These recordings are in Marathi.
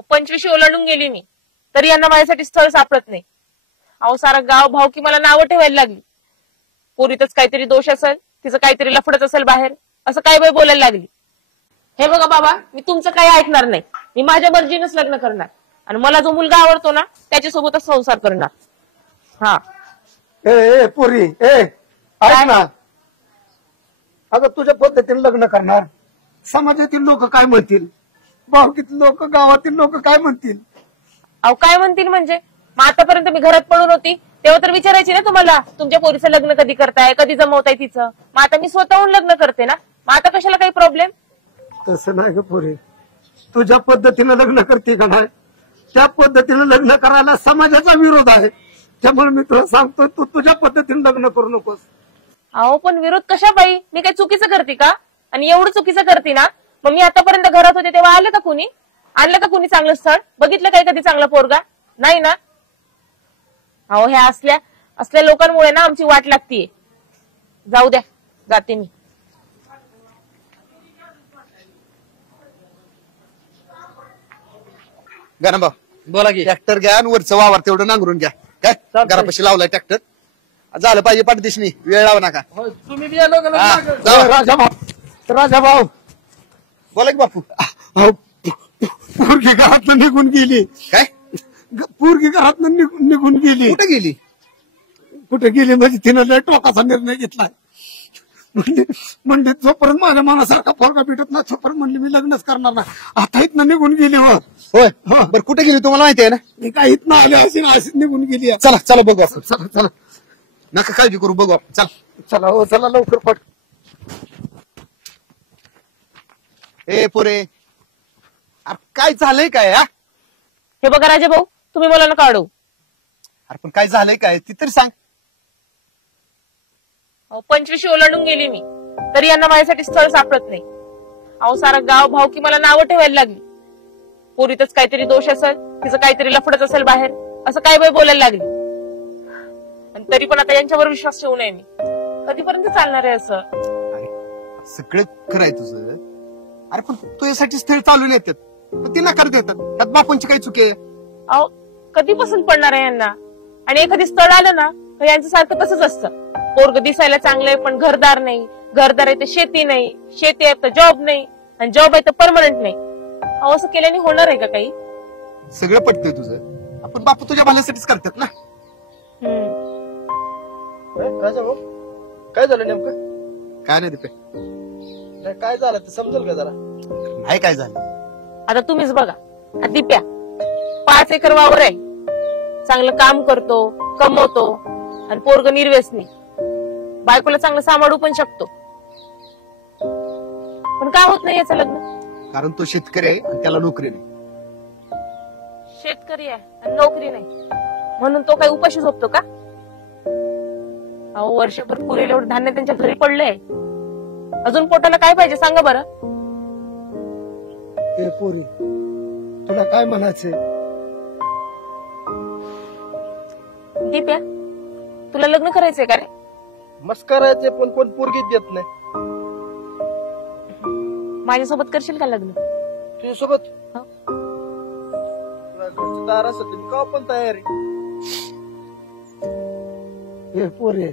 25 ओलांडून गेली मी, तरी यांना माझ्यासाठी स्थळ सापडत नाही. अहो सारा गाव भाव की मला नावं ठेवायला लागली. पोरीतच काहीतरी दोष असेल, तिचं काहीतरी लफडच असेल बाहेर, असं काय बाई बोलायला लागली. हे बघा बाबा, मी तुमचं काही ऐकणार नाही. मी माझ्या मर्जीनेच लग्न करणार आणि मला जो मुलगा आवडतो ना त्याच्यासोबतच संसार करणार. हा ए पोरी ऐक ना, अगं तुझ्या पद्धतीने लग्न करणार, समाजातील लोक काय म्हणतील, भावकीतील लोक, गावातील लोक काय म्हणतील? अहो काय म्हणतील म्हणजे, मग आतापर्यंत मी घरात पडून होती तेव्हा तर विचारायची ना तुम्हाला, तुमच्या पोरीचं लग्न कधी करताय, कधी जमवताय तिचं. मग आता मी स्वतःहून लग्न करते ना, मग आता कशाला काही प्रॉब्लेम? तसं नाही ग पोरी, तुझ्या पद्धतीने लग्न करते का नाही, त्या पद्धतीने लग्न करायला समाजाचा विरोध आहे. त्यामुळे मी तुला सांगतो, तू तुझ्या पद्धतीने लग्न करू नकोस. अहो पण विरोध कशा बाई, मी काही चुकीचं करते का? आणि एवढं चुकीचं करते ना, मग मी आतापर्यंत घरात होते तेव्हा आलं का कुणी? आणलं का कुणी चांगलं स्थळ? बघितलं काय कधी चांगला पोरगा? नाही ना. अहो ह्या असल्या लोकांमुळे ना आमची वाट लागतीये. जाऊ द्या, जाते मी. गणबा बोला की. ट्रॅक्टर घ्या आणि वरचं वावर तेवढं नांगरून घ्या. काय घरापाशी लावलाय ट्रॅक्टर, झालं पाहिजे पाठदिशनी, वेळ लावा नका. तुम्ही बी आलो का? हा, ना? जाऊ. राजाभाऊ बोला की बापू. पोरगी घरातनं निघून गेली. काय पोरगी घरातनं निघून गेली. कुठे गेली? कुठे गेली म्हणजे तिनं लय टोकाचा निर्णय घेतलाय. म्हणजे जोपर्यंत माझ्या मनासारखा पोरगा भेटत ना तोपर्यंत म्हणली मी लग्नच करणार ना. आता इथनं निघून गेली. होय बरं, कुठे गेली तुम्हाला माहिती आहे ना? मी काय इथनं आले अशीच निघून गेली. चला चला बघू आपण. चला चला, नका काळजी करू, बघू आपण. चला चला हो, चला लवकर पट. ए पोरे, अरे काय झालंय काय? हे बघा राजा भाऊ, तुम्ही मला नका अडवू. अरे पण काय झालंय काय ती तरी सांग. 25 ओलांडून गेली मी, तरी यांना माझ्यासाठी स्थळ सापडत नाही. अहो सारा गाव भाव की मला नावं ठेवायला लागली. पोरीतच काहीतरी दोष असेल, तिचं काहीतरी लफडच असेल बाहेर, असं काय बाई बोलायला लागली. आणि तरी पण आता यांच्यावर विश्वास ठेवू नये मी. कधीपर्यंत चालणार आहे असं? सगळं खरं आहे तुझं. अरे पण तुझ्यासाठी स्थळ चालून येतात, ते नकार देतात, त्यात बापूंची काय चुकी आहे? अहो कधी पसंत पडणार आहे यांना? आणि एखादी स्थळ आलं ना तर यांचं सारखं तसंच असतं. पोरग दिसायला चांगलंय पण घरदार नाही, घरदार आहे तर शेती नाही, शेती आहे तर जॉब नाही, आणि जॉब आहे तर परमनंट नाही. अहो असं केल्याने होणार आहे का काही? सगळं पटतंय तुझं, आपण बापू तुझ्या भल्यासाठीच करतात ना. राजाभाऊ काय झालं नेमकं? काय नाही दीपे, काय झालं ते समजेल का जरा? नाही काय झालं. आता तुम्हीच बघा, हा दिप्या 5 एकर वावर आहे, चांगलं काम करतो, कमवतो, आणि पोरग निर्व्यसनी, बायकोला चांगलं सांभाळू पण शकतो. पण का होत नाही याचं लग्न? कारण तो शेतकरी आहे आणि त्याला नोकरी नाही. शेतकरी आहे आणि नोकरी नाही म्हणून तो काही उपाशी झोपतो का? अहो वर्षभर पुरेल एवढं धान्य त्यांच्या घरी पडलंय, अजून पोटाला काय पाहिजे सांगा बरं? ए पोरी, तुला काय म्हणायचंय? दीप्या, तुला लग्न करायचंय का रे? मस्त करायचे पण कोण पोरगीच देत नाही. माझ्यासोबत करशील का लग्न? तुझ्यासोबत हो. दार असत का पण तयारी. ए पोरी,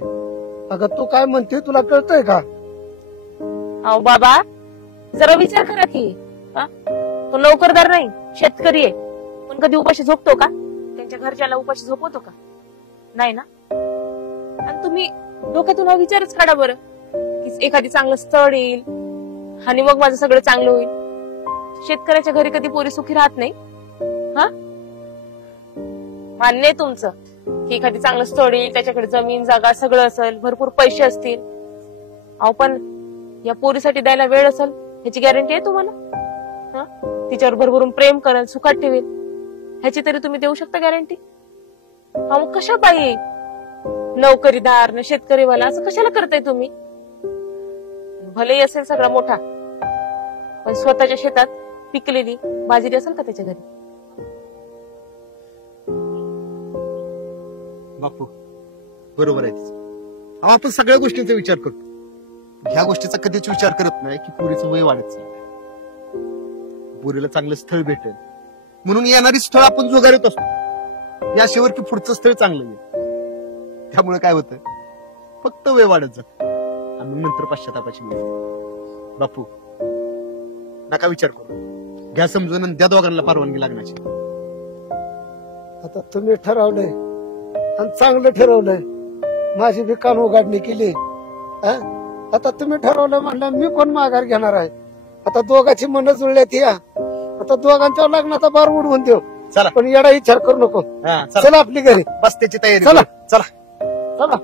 अगं तू काय म्हणते तुला कळतंय का? अहो बाबा, जरा विचार करा की. तो नोकरदार नाही, शेतकरी आहे, पण कधी उपाशी झोपतो का? त्यांच्या घरच्याला उपाशी झोपवतो का? नाही ना. आणि तुम्ही डोक्यातून हा विचारच काढा बरं की एखादी चांगलं स्थळ येईल आणि मग माझं सगळं चांगलं होईल. शेतकऱ्याच्या घरी कधी पोरी सुखी राहत नाही. हा मान्य आहे तुमचं की एखादी चांगलं स्थळ येईल, त्याच्याकडे जमीन जागा सगळं असेल, भरपूर पैसे असतील. अहो पण या पोरीसाठी द्यायला वेळ असेल ह्याची गॅरंटी आहे तुम्हाला? तिच्यावर भरभरून प्रेम करेल, सुखात ठेवेल, ह्याची तरी तुम्ही देऊ शकता गॅरंटी? मग कशा पाहिजे नोकरीदार न शेतकरीवाला असं कशाला करताय तुम्ही? भलेही असेल सगळा मोठा, पण स्वतःच्या शेतात पिकलेली बाजरी असेल का त्याच्या घरी? बापू बरोबर आहे तिचं. आपण सगळ्या गोष्टींचा विचार करतो, ह्या गोष्टीचा कधीच विचार करत नाही की पुरीचं वय वाढत चाललंय, पुरीला चांगलं स्थळ भेटेल, म्हणून येणारी स्थळ आपण जुगारत असतो याशिवाय की पुढचं स्थळ चांगलं नाही. त्यामुळे काय होतं, फक्त वेळ वाढत जात आणि मग नंतर पश्चातापाची वेळ येते. बापू नका विचार करू, घ्या समजून आणि द्या दोघांना परवानगी लागण्याची. आता तुम्ही ठरवलंय आणि चांगलं ठरवलंय, माझी बी कान उघडणी केली. हा? आता तुम्ही ठरवलं म्हणलं मी कोण माघार घेणार आहे. आता दोघांची मन जुळल्यात या, आता दोघांच्या लग्नाचा बार उडवून देऊ. चला पण येडा विचार करू नको. हा, चला चला आपली घरी बस त्याची तयारी चला. करू. चला चला.